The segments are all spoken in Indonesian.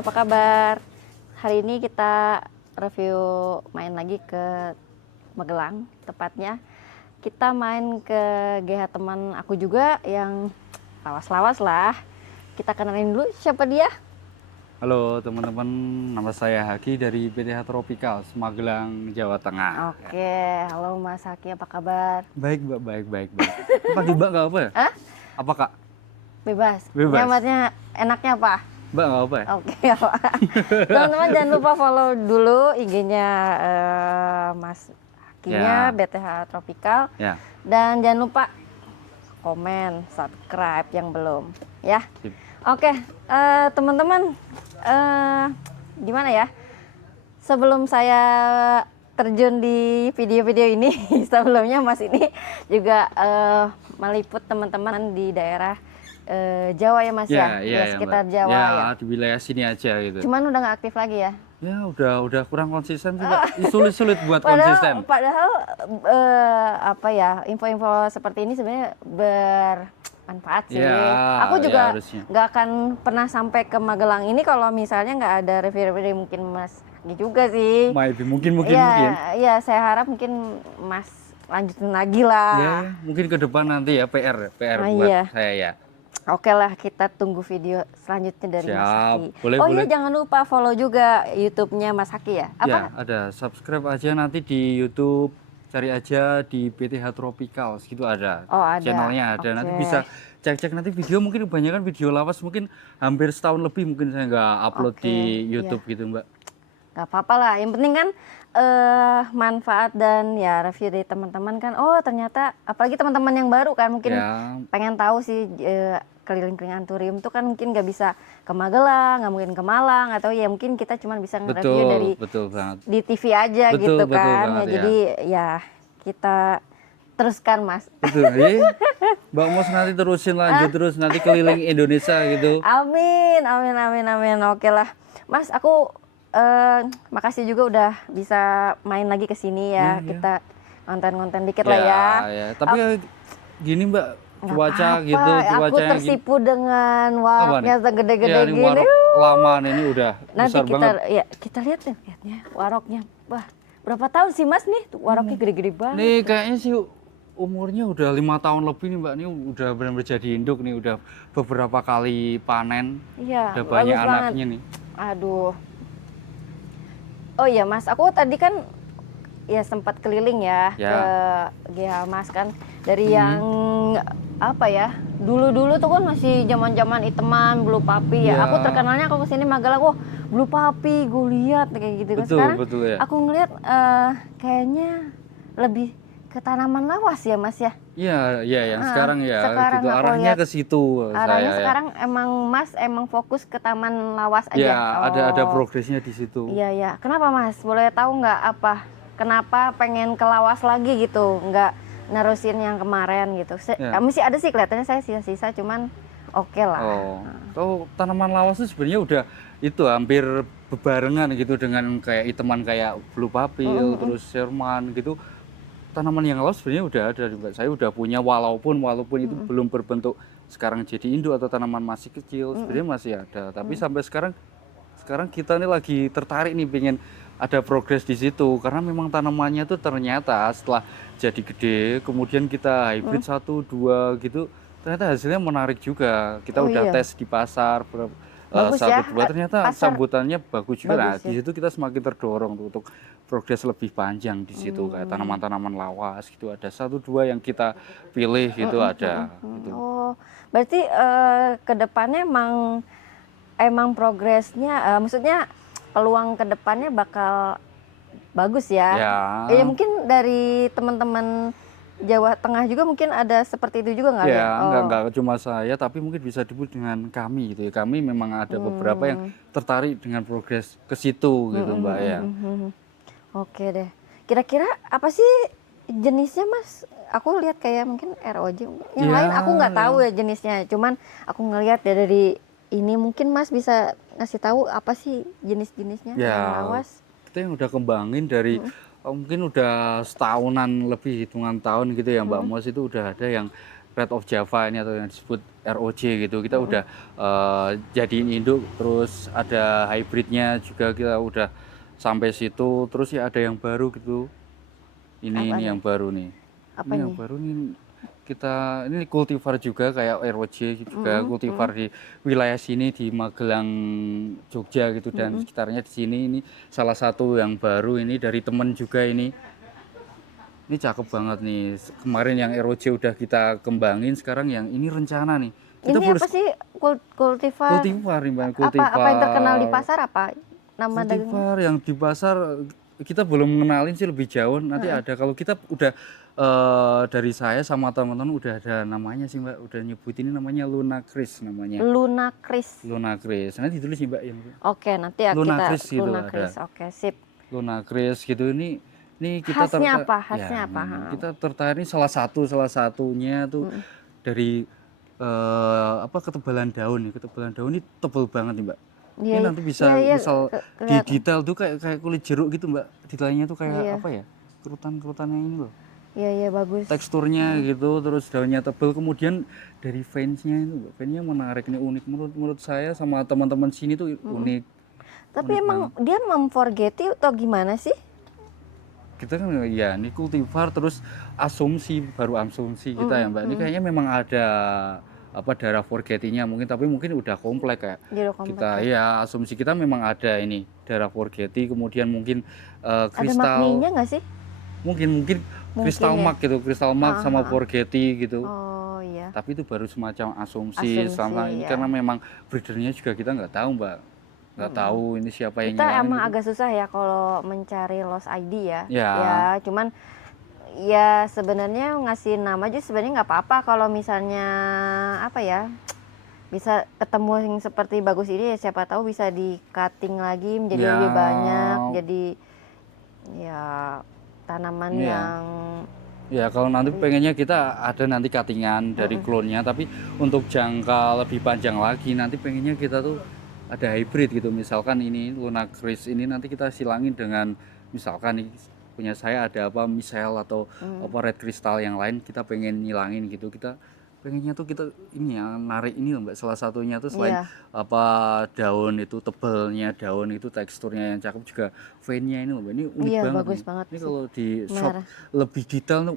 apa kabar? Hari ini kita review main lagi ke Magelang, tepatnya kita main ke GH teman aku juga yang lawas-lawas lah. Kita kenalin dulu siapa dia. Halo teman-teman, nama saya Haki dari PTH Tropical, Magelang, Jawa Tengah. Oke, halo Mas Haki, apa kabar? Baik Mbak, baik. Pagi Mbak nggak apa ya? Hah? Apa Kak? Bebas. Bebas. Nyamatnya enaknya apa? Mbak nggak apa ya? Oke, teman-teman jangan lupa follow dulu IG-nya Mas Hakinya, Ya. BTH Tropical. Ya. Dan jangan lupa komen, subscribe yang belum, ya. Sip. Oke, teman-teman, gimana ya? Sebelum saya terjun di video-video ini, sebelumnya Mas ini juga meliput teman-teman di daerah Jawa ya Mas ya, Iya, sekitar Mbak. Jawa ya. ya. Di wilayah sini aja gitu. Cuman udah nggak aktif lagi ya. Ya udah kurang konsisten sih Mbak. Sulit buat Padahal konsisten. apa ya, info-info seperti ini sebenarnya bermanfaat sih. Ya, Aku juga harusnya. nggak akan pernah sampai ke Magelang ini kalau misalnya nggak ada review-review mungkin Mas Haki juga sih. Mungkin. Ya, saya harap mungkin Mas lanjutin lagi lah. Ya, mungkin ke depan nanti ya PR buat Iya. saya ya. Oke lah, kita tunggu video selanjutnya dari Mas Siap. Haki. Boleh. Iya, jangan lupa follow juga YouTube-nya Mas Haki ya. Apa? Ya, ada subscribe aja nanti di YouTube, cari aja di PTH Tropical, segitu ada. Oh, ada. Channelnya ada, Oke. nanti bisa cek nanti video, mungkin kebanyakan video lawas, mungkin hampir setahun lebih mungkin saya nggak upload Oke, di iya. YouTube gitu Mbak. Gak apa-apa lah, yang penting kan manfaat dan ya review dari teman-teman kan. Oh ternyata, apalagi teman-teman yang baru kan mungkin Ya, pengen tahu sih keliling-keliling Anturium tuh kan mungkin gak bisa ke Magelang, nggak mungkin ke Malang, atau ya mungkin kita cuma bisa nge-review dari betul banget. di TV aja Betul, gitu betul kan. banget, Ya, ya. jadi ya kita teruskan Mas. Betul, Mbak Mos nanti terusin lanjut terus, nanti keliling Indonesia gitu. Amin. Oke lah, Mas. Aku makasih juga udah bisa main lagi ke sini ya. Iya. Kita konten-konten dikit lah ya. Tapi gini Mbak, Nggak cuaca apa-apa, gitu, aku cuacanya gini. tersipu dengan waroknya Apa nih? segede-gede Ya, ini gini. warok lamaan ini udah Nanti besar kita banget. ya kita lihat nih, lihatnya waroknya. Wah, berapa tahun sih Mas nih? Tuh, waroknya gede-gede banget. Nih kayaknya sih umurnya udah 5 tahun lebih nih Mbak, ini udah benar-benar jadi induk nih, udah beberapa kali panen, Iya, udah banyak bagus banget. anaknya nih. Aduh. Oh iya Mas, aku tadi kan ya sempat keliling ya, Ya. ke GH Mas kan. Dari yang apa ya, dulu-dulu tuh kan masih zaman-zaman Iteman, Blue Papi ya. Ya. Aku terkenalnya kalau kesini Magelang, wah Blue Papi, gue lihat kayak gitu kan. Sekarang Betul ya. aku ngeliat kayaknya lebih ke tanaman lawas ya Mas ya. Iya yang sekarang ya, sekarang gitu aku arahnya lihat ke situ Arahnya saya sekarang emang Mas fokus ke taman lawas aja. ya. Ada Oh. progresnya di situ. Iya. Kenapa Mas? Boleh tahu nggak apa? Kenapa pengen ke lawas lagi gitu? Nggak nerusin yang kemarin gitu? Ya. Masih ada sih kelihatannya saya sisa-sisa, cuman oke lah. Oh, tanaman lawas itu sebenarnya udah itu hampir bebarengan gitu dengan kayak iteman kayak Blue Papil, terus Sherman gitu. Tanaman yang lawas sebenarnya udah ada, Mbak. Saya udah punya walaupun itu belum berbentuk sekarang jadi induk atau tanaman masih kecil, sebenarnya masih ada. Tapi sampai sekarang kita nih lagi tertarik nih pengen ada progres di situ karena memang tanamannya tuh ternyata setelah jadi gede kemudian kita hybrid 1, 2 gitu ternyata hasilnya menarik juga. Kita Oh, udah iya. tes di pasar Bagus ya, 1, 2 ternyata pasar sambutannya bagus juga. Nah, bagus di ya. situ kita semakin terdorong tuh untuk progres lebih panjang di situ kayak tanaman-tanaman lawas gitu. Ada 1, 2 yang kita pilih gitu ada gitu. Oh, berarti ke depannya emang progresnya, maksudnya peluang ke depannya bakal bagus ya. Ya. Ya mungkin dari teman-teman Jawa Tengah juga mungkin ada seperti itu juga nggak ya? Ya, nggak cuma saya, tapi mungkin bisa disebut dengan kami gitu ya. Kami memang ada beberapa yang tertarik dengan progres ke situ gitu, Mbak ya. Oke deh. Kira-kira apa sih jenisnya Mas? Aku lihat kayak mungkin ROJ. Yang Ya, lain aku nggak tahu ya jenisnya. Cuman aku ngelihat ya dari ini mungkin Mas bisa ngasih tahu apa sih jenis-jenisnya Ya, tanaman lawas? kita yang udah kembangin dari mungkin udah setahunan lebih, hitungan tahun gitu ya Mbak Mos, itu udah ada yang Red of Java ini atau yang disebut ROJ gitu. Kita udah jadiin induk, terus ada hybridnya juga kita udah sampai situ. Terus ya ada yang baru gitu. Ini Apa yang baru nih. Apa Ini yang nih? baru nih kita ini kultivar juga kayak ROJ juga kultivar di wilayah sini di Magelang, Jogja gitu dan sekitarnya di sini ini salah satu yang baru ini dari temen juga ini. Ini cakep banget nih. Kemarin yang ROJ udah kita kembangin, sekarang yang ini rencana nih. Kita Ini boleh apa sih kultivar? kultivar nih, Mbak. Apa yang terkenal di Kultivar. pasar apa? Nama dagingnya? Kultivar yang di pasar kita belum mengenalin sih lebih jauh. Nanti ada kalau kita udah dari saya sama teman-teman udah ada namanya sih, Mbak. Udah nyebut ini namanya Luna Chris namanya. Luna Chris. Luna Chris. Nanti ditulis nih, Mbak, yang Oke, nanti ya Luna kita Chris gitu Luna ada. Chris. Oke, sip. Luna Chris gitu ini kita Khasnya apa? ya, Khasnya apa? kita tertarik salah satunya tuh dari apa ketebalan daun nih. Ketebalan daun ini tebal banget nih, Mbak. Iya, Ini nanti bisa iya, misal di kelihatan. detail tuh kayak kulit jeruk gitu, Mbak. Detailnya tuh kayak Iya. apa ya? Kerutan-kerutannya ini loh. Iya, iya, bagus. Teksturnya gitu, terus daunnya tebal. Kemudian dari fansnya itu, Mbak. Fansnya menarik nih, unik menurut saya sama teman-teman sini tuh unik. Tapi emang dia memforgeti atau gimana sih? Kita kan ya ini kultivar terus baru asumsi kita ya, Mbak. Ini kayaknya memang ada apa darah forgetinya mungkin, tapi mungkin udah komplek kayak Jadi komplek. kita ya asumsi kita memang ada ini darah forgeti, kemudian mungkin Ada kristal magninya nggak sih? mungkin kristal ya. mark gitu, kristal mark sama forgeti gitu. Oh iya. Tapi itu baru semacam asumsi selama ini ya. karena memang breedernya juga kita nggak tahu, Mbak. Nggak tahu ini siapa yang Kita nyilangin emang itu. agak susah ya kalau mencari lost ID ya. Ya. Ya, cuman ya sebenarnya ngasih nama aja sebenarnya nggak apa-apa kalau misalnya apa ya, bisa ketemu yang seperti bagus ini ya siapa tahu bisa di cutting lagi menjadi Ya. lebih banyak, jadi ya tanaman Iya. yang Ya kalau nanti pengennya kita ada nanti cuttingan dari klonnya, tapi untuk jangka lebih panjang lagi nanti pengennya kita tuh ada hybrid gitu. Misalkan ini Luna Chris ini nanti kita silangin dengan misalkan nih punya saya ada apa misel atau apa red crystal yang lain kita pengen ngilangin gitu. Kita pengennya tuh kita ini ya narik ini loh, Mbak, salah satunya tuh selain Iya. apa daun itu tebalnya daun itu teksturnya yang cakep juga veinnya ini loh, Mbak. Ini unik Iya, banget bagus nih. banget Ini sih. kalau di shop Benar. lebih detail nih,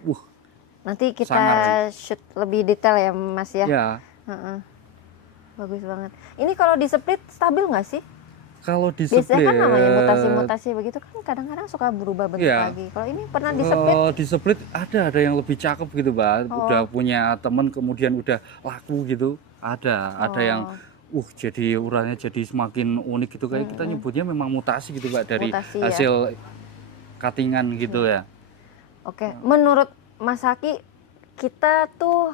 Nanti kita sangar shoot lebih detail ya Mas ya. ya. Heeh. Bagus banget. Ini kalau di split stabil nggak sih? Kalau di Biasanya kan namanya split, mutasi-mutasi begitu kan kadang-kadang suka berubah bentuk Iya. lagi. Kalau ini pernah di split? kalau di split ada yang lebih cakep gitu, Mbak. Oh. Udah punya temen kemudian udah laku gitu. Ada yang jadi urannya jadi semakin unik gitu kayak kita nyebutnya memang mutasi gitu, Mbak, dari Mutasi ya. hasil cuttingan gitu ya. Oke, menurut Mas Haki kita tuh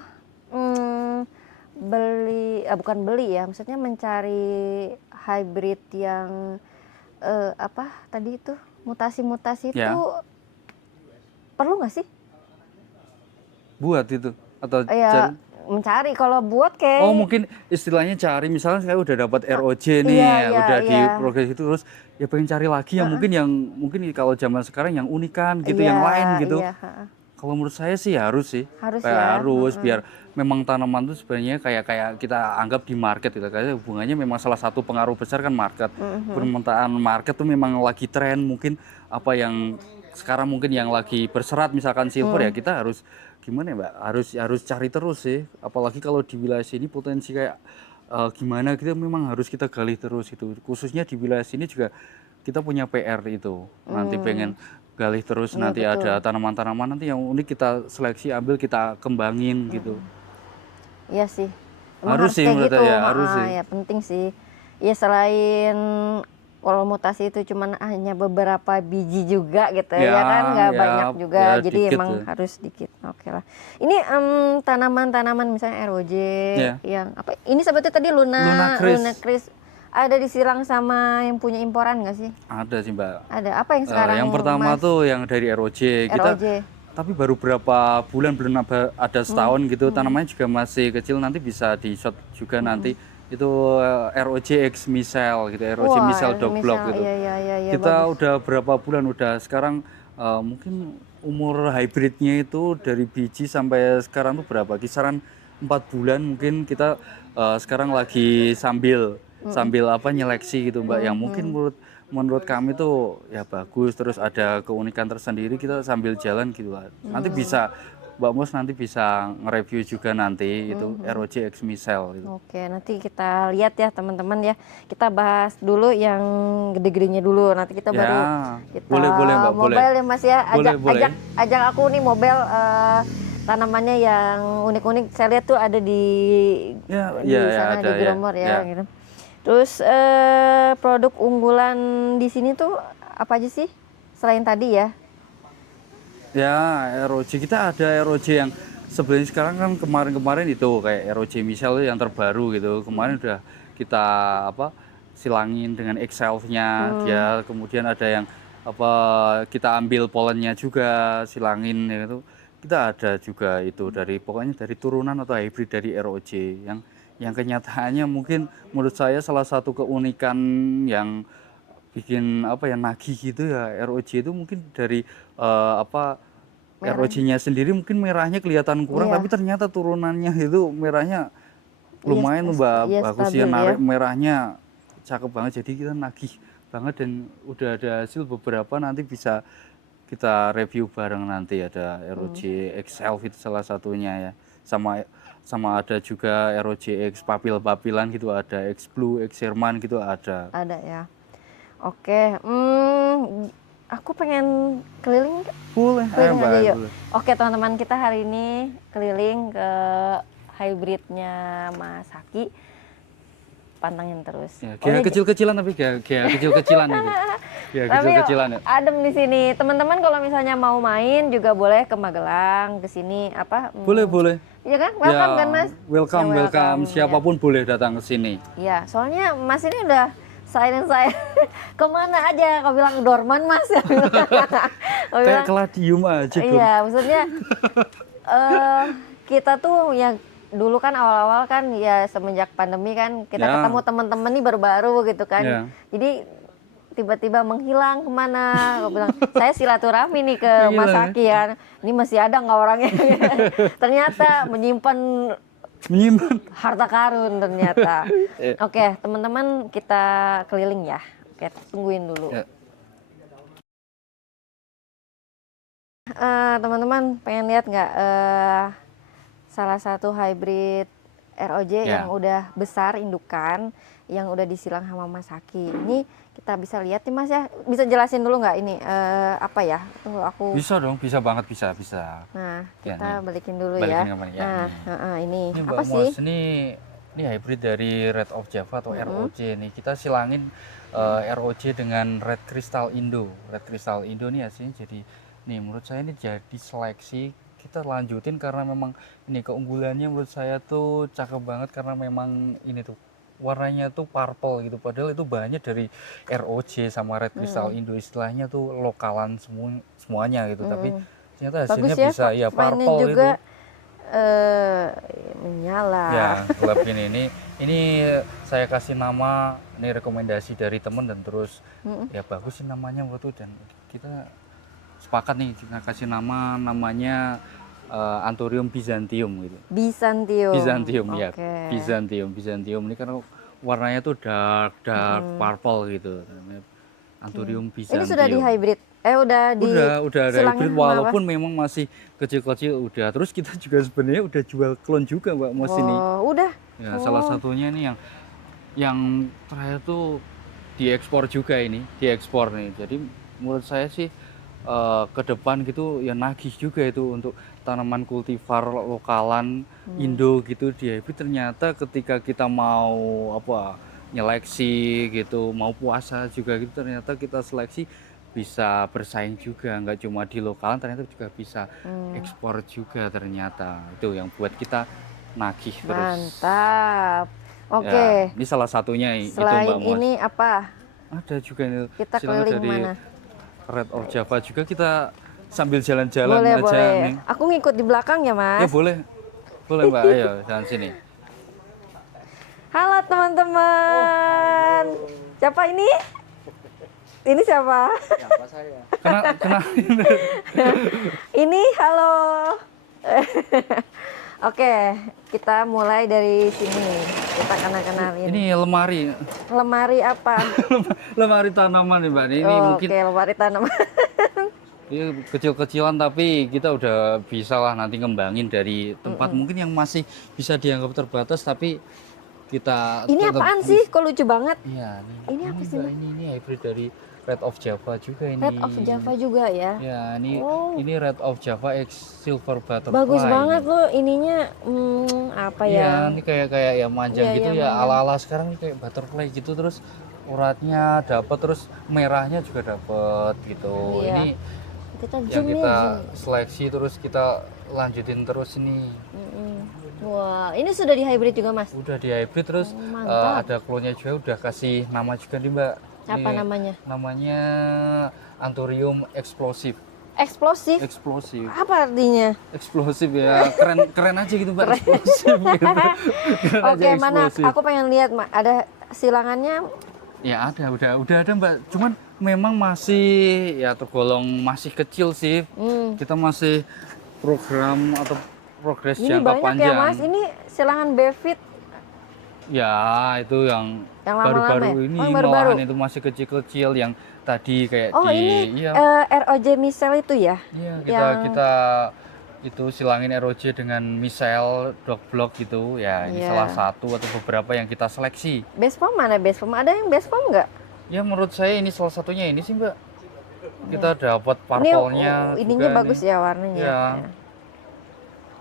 bukan beli ya, maksudnya mencari hybrid yang apa tadi itu mutasi-mutasi Ya. itu perlu nggak sih? Buat itu atau Ya mencari kalau buat kayak oh mungkin istilahnya cari misalnya saya udah dapat ROJ nih iya, ya, udah di iya. progres itu terus ya pengen cari lagi yang mungkin kalau zaman sekarang yang unikan gitu iya, yang lain gitu. iya, heeh. Kalau menurut saya sih harus sih. Harus Kayak ya, harus biar memang tanaman itu sebenarnya kayak kita anggap di market gitu. Karena hubungannya memang salah satu pengaruh besar kan market. Permintaan market tuh memang lagi tren mungkin apa yang sekarang mungkin yang lagi berserat misalkan silver ya kita harus gimana ya, Mbak? Harus cari terus sih. Apalagi kalau di wilayah sini potensi kayak gimana kita memang harus kita gali terus gitu. Khususnya di wilayah sini juga kita punya PR itu. Nanti pengen gali terus nanti ada tanaman-tanaman nanti yang unik kita seleksi ambil kita kembangin gitu. Iya sih. Emang Harus sih kayak menurut gitu. saya, harus sih. Ya penting sih. Ya selain kalau mutasi itu cuman hanya beberapa biji juga gitu ya kan nggak banyak juga. ya Jadi dikit emang tuh. harus dikit. Oke lah. Ini tanaman-tanaman misalnya ROJ Ya. yang apa? Ini sebetulnya tadi Luna Chris. Luna Chris. Ada disilang sama yang punya imporan nggak sih? Ada sih, Mbak. Ada apa yang sekarang? Yang pertama Mas? tuh yang dari ROJ kita ROJ. tapi baru berapa bulan belum ada setahun gitu tanamannya juga masih kecil nanti bisa di shot juga nanti itu ROJ X Missile gitu, ROJ Wah, Missile Dog Block misal, gitu. iya, iya, iya, iya, Kita bagus. udah berapa bulan udah sekarang mungkin umur hybridnya itu dari biji sampai sekarang tuh berapa? Kisaran 4 bulan mungkin kita sekarang lagi sambil sambil apa nyeleksi gitu Mbak, yang mungkin menurut menurut kami tuh ya bagus, terus ada keunikan tersendiri, kita sambil jalan gitu lah. Nanti bisa Mbak Mus nanti bisa nge-review juga nanti itu ROJ X Missile gitu. Oke, nanti kita lihat ya teman-teman ya. Kita bahas dulu yang gede-gedenya dulu. Nanti kita Ya, baru kita boleh boleh Mbak, boleh. mobile ya Mas ya. Boleh, Ajak boleh. ajak aku nih mobile tanamannya yang unik-unik. Saya lihat tuh ada di Ya, di ya, ya sana ada di ya. Gromor ya, Ya. gitu. Terus produk unggulan di sini tuh apa aja sih selain tadi ya? Ya, ROJ kita ada ROJ yang sebenarnya sekarang kan kemarin-kemarin itu kayak ROJ misal yang terbaru gitu. Kemarin udah kita apa silangin dengan Excel-nya dia, kemudian ada yang apa kita ambil polennya juga silangin ya itu. Kita ada juga itu dari pokoknya dari turunan atau hybrid dari ROJ yang kenyataannya mungkin menurut saya salah satu keunikan yang bikin apa ya nagih gitu ya ROJ itu mungkin dari apa Merah. ROJ-nya sendiri mungkin merahnya kelihatan kurang, Iya. tapi ternyata turunannya itu merahnya Iya, lumayan tuh Mbak, iya bagus ya, stabil ya. narik merahnya cakep banget, jadi kita nagih banget dan udah ada hasil beberapa, nanti bisa kita review bareng nanti. Ada ROJ X Elf itu salah satunya ya, sama sama ada juga ROJ X papil-papilan gitu, ada X Blue, X Sherman gitu ada. Ada ya. Oke, aku pengen keliling, Boleh, ayo keliling Mbak, aja ayo yuk. boleh. Oke teman-teman, kita hari ini keliling ke hybridnya Mas Haki. Pantangin terus. Ya, Pokoknya kayak kecil-kecilan tapi kayak kecil-kecilan itu. Ya, tapi kecil-kecilan ya. adem di sini. Teman-teman kalau misalnya mau main juga boleh ke Magelang, ke sini apa? Boleh, boleh. Iya kan? Welcome kan Mas? Welcome, Ya, welcome. ya. Siapapun boleh datang ke sini. Iya, soalnya Mas ini udah silent saya. Kemana aja? Kau bilang dorman Mas. Kau Kayak bilang, keladium aja, Bro. iya, maksudnya kita tuh yang dulu kan awal-awal kan ya semenjak pandemi kan kita Ya. ketemu teman-teman nih baru-baru gitu kan. Ya. Jadi tiba-tiba menghilang kemana? Aku bilang saya silaturahmi nih ke Mas Menghilang, ya? Haki ya. Ini masih ada nggak orangnya? Ternyata menyimpan Menyimpan. harta karun ternyata. Ya. Oke, teman-teman kita keliling ya. Oke, tungguin dulu. Ya. Teman-teman pengen lihat nggak salah satu hybrid ROJ Ya. yang udah besar indukan, yang udah disilang sama Mas Haki. Ini kita bisa lihat nih Mas ya. Bisa jelasin dulu nggak ini apa ya? Tunggu aku. Bisa dong, bisa banget, bisa. Nah, Ya, kita nih. balikin dulu Balikin ya. ke mana? Ya, Nah, ini Ini apa Mbak sih? Mos, ini hybrid dari Red of Java atau ROJ nih. Kita silangin ROJ dengan Red Crystal Indo. Red Crystal Indo nih hasilnya jadi nih menurut saya ini jadi seleksi kita lanjutin karena memang ini keunggulannya menurut saya tuh cakep banget karena memang ini tuh warnanya tuh purple gitu, padahal itu bahannya dari ROJ sama Red Crystal Indo, istilahnya tuh lokalan semuanya gitu, tapi ternyata Bagus hasilnya ya, bisa ya mainnya purple juga gitu. menyala. Ya, gelap ini saya kasih nama, ini rekomendasi dari temen dan terus ya bagus sih namanya waktu itu, dan kita sepakat nih kita kasih namanya Anthurium Byzantium gitu. Byzantium. Ya, Oke. Byzantium ini karena warnanya tuh dark purple gitu, namanya Anthurium Byzantium. Ini sudah di hybrid. Udah di Udah ada silangnya hybrid sama apa? walaupun memang masih kecil-kecil udah. Terus kita juga sebenarnya udah jual klon juga Mbak Mos ini. Udah. Ya, salah satunya ini yang terakhir tuh diekspor juga ini, diekspor nih. Jadi menurut saya sih ke depan gitu ya nagih juga itu untuk tanaman kultivar lokalan Indo gitu di hybrid. Ternyata ketika kita mau apa nyeleksi gitu, mau puasa juga gitu, ternyata kita seleksi bisa bersaing juga, nggak cuma di lokalan, ternyata juga bisa ekspor juga ternyata. Itu yang buat kita nagih terus. Mantap. Oke. Ya, ini salah satunya itu Selain Mbak Mos. ini apa? Ada juga ini Kita silang keliling dari mana? Red of Java juga, kita sambil jalan-jalan Boleh, aja boleh. nih. Aku ngikut di belakang ya, Ya Mas. boleh. Boleh Mbak, ayo jalan sini. Halo teman-teman. Siapa ini? Ini siapa? Siapa saya? Kena Ini halo. Oke, kita mulai dari sini. Kita kenalin. ini lemari. Lemari apa? Lemari tanaman nih Mbak. Ini Oh, mungkin oke, lemari tanaman. ini kecil-kecilan tapi kita udah bisa lah nanti ngembangin dari tempat mungkin yang masih bisa dianggap terbatas tapi kita Ini tetap apaan sih? Kok lucu banget? Iya, Ini apa sih, Mbak, ini hybrid dari Red of Java juga ini. Red of Java juga ya. Ya, ini Oh. ini Red of Java X Silver Butterfly. Bagus banget loh ininya. Apa Iya, ya? ini kayak ya manjang Iya, gitu iya, ya manjang. ala-ala sekarang ini kayak butterfly gitu terus uratnya dapat terus merahnya juga dapat gitu. Iya. Ini Kita yang zoom nih. kita zoom. seleksi terus kita lanjutin terus ini. Wah, ini sudah di hybrid juga, Mas. Udah di hybrid terus Mantap. ada klonnya juga udah kasih nama juga nih Mbak. Apa Ini namanya? Namanya Anthurium explosive. Eksplosif. Eksplosif. Apa artinya? Eksplosif ya. Keren aja gitu Mbak. Eksplosif gitu. Keren aja, Oke, mana? eksplosif. Aku pengen lihat, ada silangannya. Ya ada, udah ada Mbak. Cuman memang masih ya tergolong masih kecil sih. Kita masih program atau progres Ini jangka banyak panjang. ya, Mas. Ini silangan Bevit Ya itu yang yang lama-lama baru-baru ya? ini Oh, yang baru-baru. malahan itu masih kecil-kecil yang tadi kayak Oh, di ini iya, ROJ Misel itu ya? iya yang- kita itu silangin ROJ dengan misel dog block gitu ya ini Iya. salah satu atau beberapa yang kita seleksi. Best Pom mana Best Pom? Ada yang Best Pom nggak? Ya menurut saya ini salah satunya ini sih Mbak. Kita dapat Ini parpolnya ininya juga bagus nih. ya warnanya. Iya. Ya.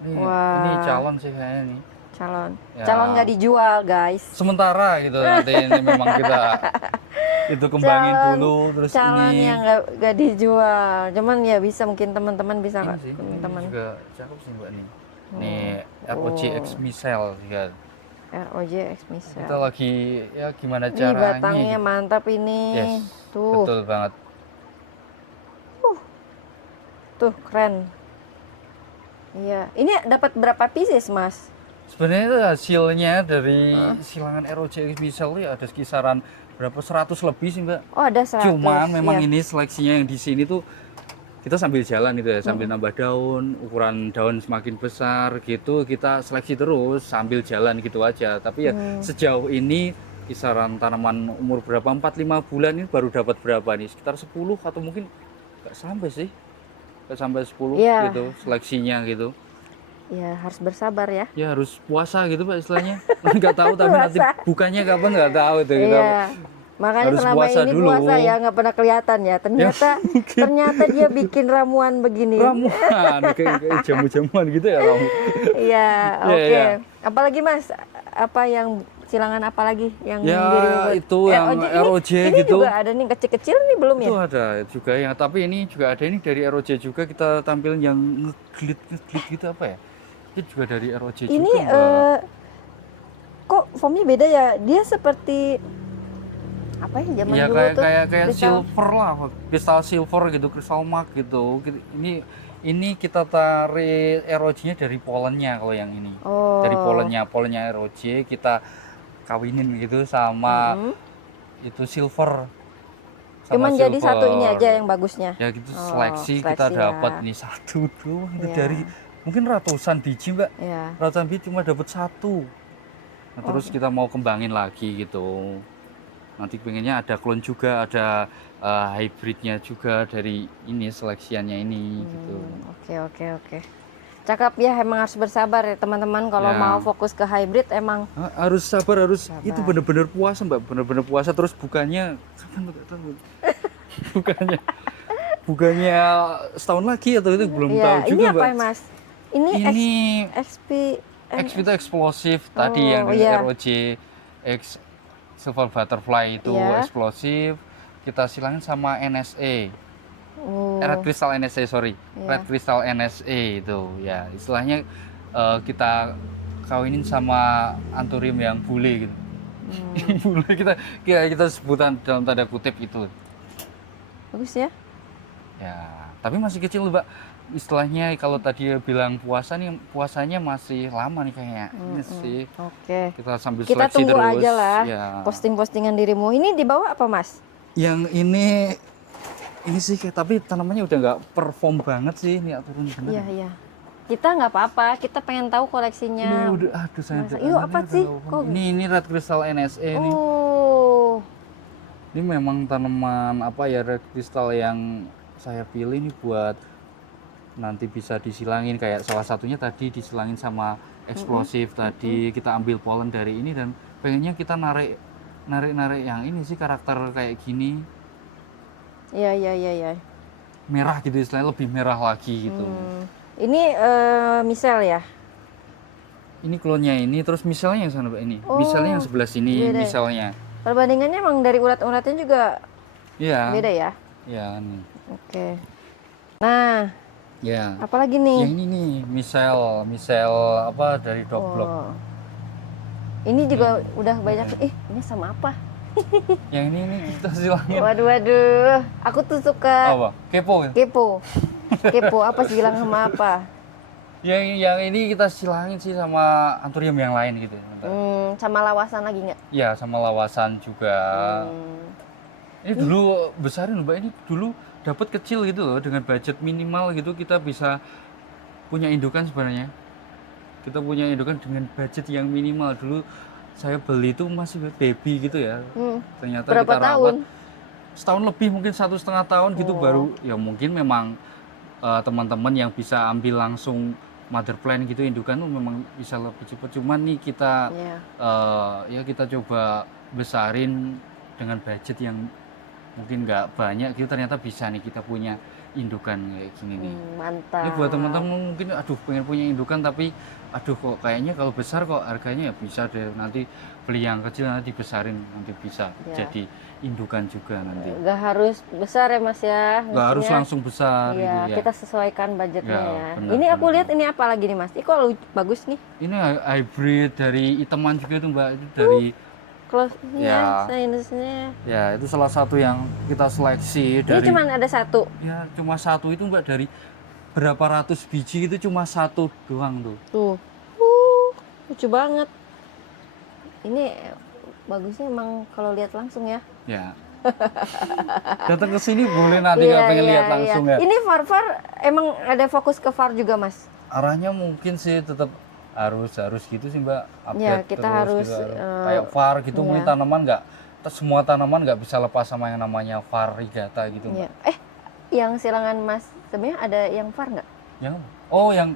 Ini Wah. calon sih kayaknya nih. Calon. Ya. Calon nggak dijual, guys. Sementara gitu nanti ini memang kita itu kembangin Calon- dulu terus Calon ini. yang nggak dijual. Cuman ya bisa mungkin teman-teman bisa Ini kok, sih, ini teman-teman. juga cakep sih Mbak nih. Nih ROG Oh. X Missile juga. ROJ X Misel. Kita lagi ya gimana Ini caranya. batangnya gitu. mantap ini. Yes, Tuh, betul banget. tuh keren. Iya. Ini dapat berapa pieces, Mas? Sebenarnya itu hasilnya dari silangan ROG X Missile ya ada kisaran berapa 100 lebih sih Mbak. Oh, ada 100. Cuman memang Iya. ini seleksinya yang di sini tuh kita sambil jalan gitu ya, sambil nambah daun, ukuran daun semakin besar gitu, kita seleksi terus sambil jalan gitu aja. Tapi ya sejauh ini kisaran tanaman umur berapa 4-5 bulan ini baru dapat berapa nih? Sekitar 10 atau mungkin nggak sampai sih. Nggak sampai 10 Iya. gitu seleksinya gitu. Ya, harus bersabar ya. Ya harus puasa gitu Pak istilahnya. Nggak tahu tapi nanti Puasa. bukannya kapan nggak tahu itu kita. Iya. Makanya harus selama puasa ini dulu. puasa ya nggak pernah kelihatan ya. Ternyata dia bikin ramuan begini. Ramuan kayak jamu-jamuan gitu ya ramu. Iya, Iya, oke. iya. Apalagi Mas, apa yang silangan apa lagi yang Ya, dirimu- itu yang ROJ ini gitu. juga ada nih kecil-kecil nih belum ya? Itu ada juga yang tapi ini juga ada ini dari ROJ juga kita tampilin yang ngeglit gitu apa ya? Itu juga dari ROJ Ini juga. Mbak. kok formnya beda ya? Dia seperti apa ya zaman Ya dulu kayak tuh? kayak kristal. silver lah, kristal silver gitu, kristal mark gitu. Ini kita tarik ROJ-nya dari polennya kalau yang ini. Oh. Dari polennya ROJ kita kawinin gitu sama itu silver. Sama Cuman jadi satu ini silver. aja yang bagusnya. Ya gitu Oh, seleksi kita seleksi ya. dapat ini satu doang itu Iya. dari mungkin ratusan biji Mbak. Ya. Ratusan biji cuma dapat satu. Nah, terus kita mau kembangin lagi gitu. Nanti pengennya ada klon juga, ada hybridnya juga dari ini seleksiannya ini gitu. Oke. Cakep ya, emang harus bersabar ya teman-teman kalau Ya. mau fokus ke hybrid emang. Harus sabar, harus Sabar. itu bener-bener puasa Mbak, bener-bener puasa terus bukannya kapan nggak tahu. bukannya setahun lagi atau itu belum Iya, tahu ini juga apa Mbak. ya Mas? Ini, Ini XP X itu eksplosif tadi Oh, yang iya. ROJ X Silver Butterfly itu Iya. eksplosif. Kita silangin sama NSA. Oh, Red Crystal NSA, sorry. Iya. Red Crystal NSA itu ya istilahnya kita kawinin sama Anthurium yang bule gitu. Bule kita sebutan dalam tanda kutip itu. bagus ya. Ya Tapi masih kecil Mbak. Istilahnya kalau tadi bilang puasa nih, puasanya masih lama nih kayaknya. Ini sih Oke. kita sambil Kita seleksi tunggu terus. aja lah Ya. posting-postingan dirimu. Ini di bawah apa, Mas? Yang ini sih kayak tapi tanamannya udah nggak perform banget sih, ini turun bener. Iya, iya. Kita nggak apa-apa, kita pengen tahu Ini koleksinya. udah aduh saya. Masa- Iya, apa sih? Kok- Ini red crystal NSE nih. Oh, Ini memang tanaman apa ya, red crystal yang saya pilih nih buat nanti bisa disilangin, kayak salah satunya tadi disilangin sama eksplosif tadi kita ambil polen dari ini dan pengennya kita narik yang ini sih karakter kayak gini iya, iya, iya, iya. merah gitu, istilahnya lebih merah lagi gitu. Ini misel ya? Ini klonnya ini, terus misalnya yang sana Mbak, ini Oh, misalnya yang sebelah sini beda ya? misalnya. Perbandingannya emang dari urat-uratnya juga Iya. beda ya? Ya nih. Oke. Nah, Ya. apalagi nih? Yang ini nih, misel apa dari dog block. Oh. Ini juga udah banyak. Ini sama apa? Yang ini kita silangin. Waduh, waduh. Aku tuh suka Apa? Kepo. Ya? kepo. Kepo apa sih bilang sama apa? Yang ini kita silangin sih sama anthurium yang lain gitu. Bentar. Sama lawasan lagi nggak? Ya, sama lawasan juga. Ini dulu besarin Mbak, ini dulu dapat kecil gitu loh, dengan budget minimal gitu kita bisa punya indukan sebenarnya. Kita punya indukan dengan budget yang minimal. Dulu saya beli itu masih baby gitu ya. Ternyata Berapa kita rawat tahun? setahun lebih, mungkin 1,5 tahun gitu baru ya, mungkin memang teman-teman yang bisa ambil langsung mother plant gitu indukan tuh memang bisa lebih cepat. Cuman nih kita Iya. ya kita coba besarin dengan budget yang mungkin nggak banyak gitu, ternyata bisa nih kita punya indukan kayak gini nih. Mantap. Ini buat teman-teman mungkin aduh pengen punya indukan tapi aduh kok kayaknya kalau besar kok harganya ya bisa deh, nanti beli yang kecil nanti dibesarin nanti bisa Ya. jadi indukan juga nanti. Nggak harus besar ya Mas ya? Nggak harus Maksudnya, langsung besar Iya, gitu ya. kita sesuaikan budgetnya Ya, ya. benar, Ini aku benar. lihat ini apa lagi nih Mas? Ini kok bagus nih. Ini hybrid dari iteman juga tuh Mbak, itu dari Close-nya, Ya. sinusnya. ya itu salah satu yang kita seleksi Ini dari cuma ada satu. ya cuma satu itu Mbak, dari berapa ratus biji itu cuma satu doang tuh. Tuh. Lucu banget. Ini bagusnya emang kalau lihat langsung ya. Ya. Datang ke sini boleh nanti Iya, nggak pengen iya, lihat iya. langsung ya. Ini VAR emang ada fokus ke VAR juga Mas? Arahnya mungkin sih tetap harus gitu sih Mbak, update Ya, kita terus harus, gitu. Kayak VAR gitu, mungkin iya. tanaman nggak, semua tanaman nggak bisa lepas sama yang namanya varigata gitu Mbak. Iya. Yang silangan Mas sebenarnya ada yang VAR nggak? Yang yang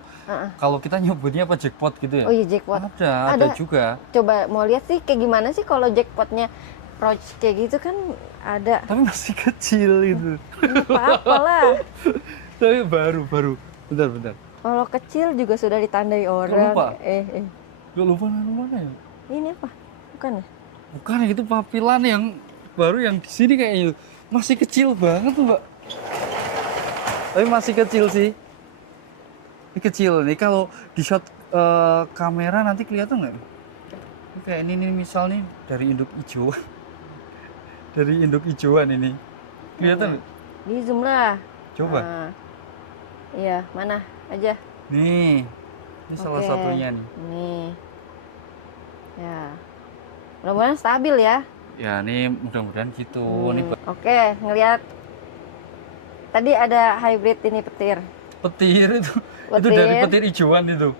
kalau kita nyebutnya apa, jackpot gitu ya? Oh iya, jackpot. Ada Ada. juga. Coba mau lihat sih kayak gimana sih kalau jackpotnya roach kayak gitu kan ada. Tapi masih kecil itu. Apa-apa lah. Tapi baru. Bentar. Kalau kecil juga sudah ditandai orang. lupa? Gak lupa mana ya? Ini apa? Bukan ya? Bukan, itu papilan yang baru yang di sini kayaknya. Masih kecil banget tuh Mbak. Tapi masih kecil sih. Ini kecil nih, kalau di shot kamera nanti kelihatan nggak? Ini kayak ini nih misal nih dari induk hijauan. Dari induk hijauan ini. Kelihatan nggak? Di zoom lah. Coba. Nah, iya, mana aja. Nih. Ini salah Oke. satunya nih. Nih. Ya. Mudah-mudahan stabil ya. Ya, ini mudah-mudahan gitu. Nih Oke, ngelihat tadi ada hybrid ini petir. petir itu. Itu Petir. dari petir hijauan itu.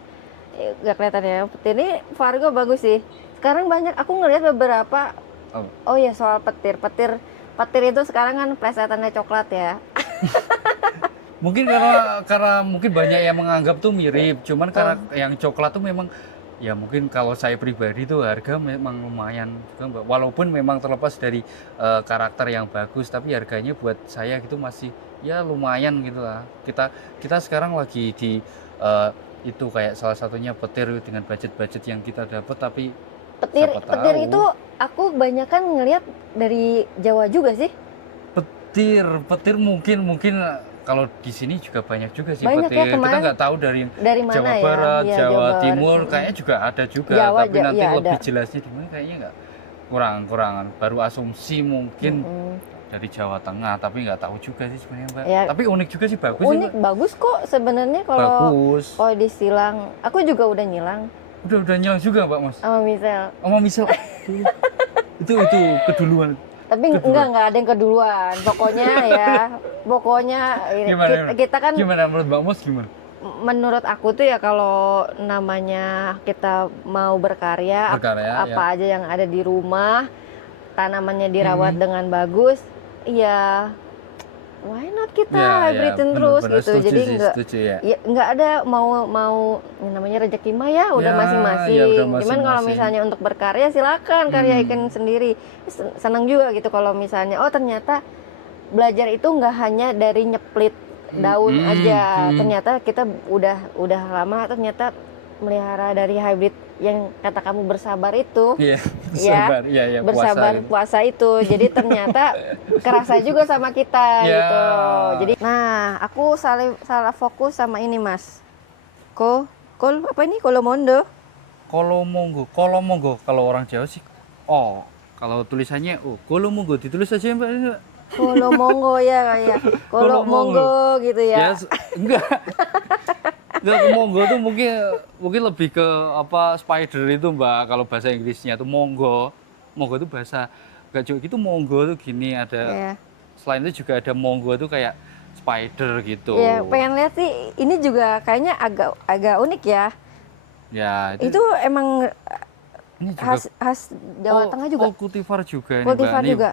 Gak kelihatan ya. Petir ini Fargo bagus sih. Sekarang banyak aku ngelihat beberapa. Oh. Oh ya, soal petir. Petir itu sekarang kan plesetannya coklat ya. Mungkin karena mungkin banyak yang menganggap tuh mirip, cuman karena yang coklat tuh memang ya mungkin kalau saya pribadi tuh harga memang lumayan juga Mbak. Walaupun memang terlepas dari karakter yang bagus, tapi harganya buat saya gitu masih ya lumayan gitu lah. Kita sekarang lagi di itu kayak salah satunya petir dengan budget yang kita dapat, tapi Petir siapa tahu. itu aku banyak kan ngelihat dari Jawa juga sih. Petir mungkin kalau di sini juga banyak juga sih Banyak ya, petir. Kita kemarin nggak tahu dari Dari mana Jawa ya? Barat, Iya, Jawa Barat. Timur, kayaknya juga ada juga. Jawa, Tapi nanti iya, lebih ada. jelasnya di mana kayaknya nggak, kurangan. Baru asumsi mungkin dari Jawa Tengah, tapi nggak tahu juga sih sebenarnya Mbak. Ya. Tapi unik juga sih, bagus sih, Unik, Mbak. bagus kok sebenarnya kalau Bagus. di silang. Aku juga udah nyilang Udah nyilang juga Mbak Mas. sama Misel. Sama misal itu keduluan. Tapi enggak ada yang keduluan. Pokoknya kita kan Gimana menurut Mbak Mas gimana? menurut aku tuh ya kalau namanya kita mau berkarya, Berkarya, apa aja yang ada di rumah, tanamannya dirawat dengan bagus, ya why not kita hybritin terus gitu. Jadi nggak ada mau yang namanya rezeki mah ya udah masing-masing. Cuman kalau misalnya untuk berkarya silakan karyain sendiri. Senang juga gitu kalau misalnya ternyata belajar itu nggak hanya dari nyeplit daun aja. Ternyata kita udah lama ternyata melihara dari hybrid yang kata kamu bersabar itu. Bersabar puasa itu. Jadi ternyata kerasa juga sama kita gitu. Jadi aku salah fokus sama ini Mas. Apa ini? Kolomondo. Kolomonggo kalau orang Jawa sih. Kalau tulisannya Kolomonggo ditulis aja Mbak. Kolomonggo ya kayak Kolomonggo gitu ya. Enggak. Enggak, monggo tuh mungkin lebih ke spider itu Mbak, kalau bahasa Inggrisnya tuh monggo. Monggo itu bahasa enggak juga gitu, monggo tuh gini ada. Selain itu juga ada monggo tuh kayak spider gitu. Iya, pengen lihat sih. Ini juga kayaknya agak unik ya. Ya, itu emang ini juga khas Jawa Tengah juga. Kultivar juga ini Kultivar Mbak. juga.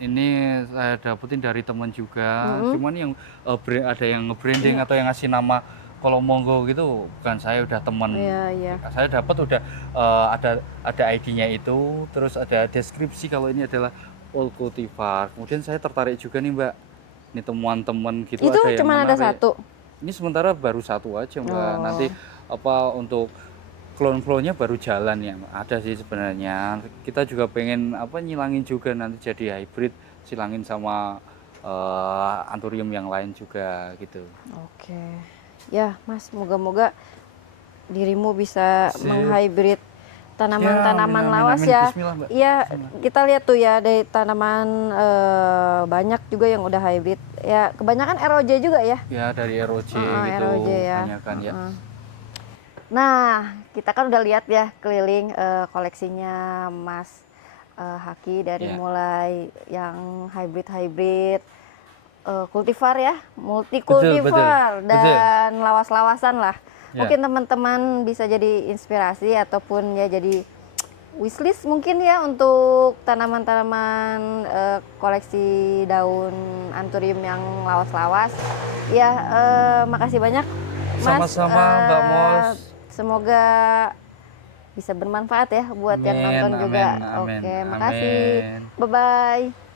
Ini saya dapetin dari teman juga. Cuman yang ada yang nge-branding atau yang ngasih nama Kolomonggo gitu bukan saya, udah teman. Iya. Saya dapat udah ada ID-nya itu, terus ada deskripsi kalau ini adalah old cultivar. Kemudian saya tertarik juga nih Mbak. Ini temuan teman gitu itu ada yang cuma ada satu. Ini sementara baru satu aja Mbak. Nanti untuk klon-klonnya baru jalan ya. Ada sih sebenarnya. Kita juga pengen nyilangin juga nanti jadi hybrid, silangin sama anthurium yang lain juga gitu. Oke. Ya, Mas, moga-moga dirimu bisa menghybrid tanaman-tanaman lawas ya. Iya, kita lihat tuh ya dari tanaman banyak juga yang udah hybrid. Ya, kebanyakan ROJ juga ya. Ya, dari ROJ gitu. ROJ ya. Kebanyakan ya. Nah, kita kan udah lihat ya keliling koleksinya Mas Haki dari mulai yang hybrid, kultivar ya, multi kultivar dan lawas-lawasan lah. Mungkin teman-teman bisa jadi inspirasi ataupun ya jadi wishlist mungkin ya untuk tanaman-tanaman koleksi daun anthurium yang lawas-lawas. Ya, makasih banyak Mas. Sama-sama Mbak Mos. Semoga bisa bermanfaat ya buat yang nonton juga. Oke, makasih. Bye-bye.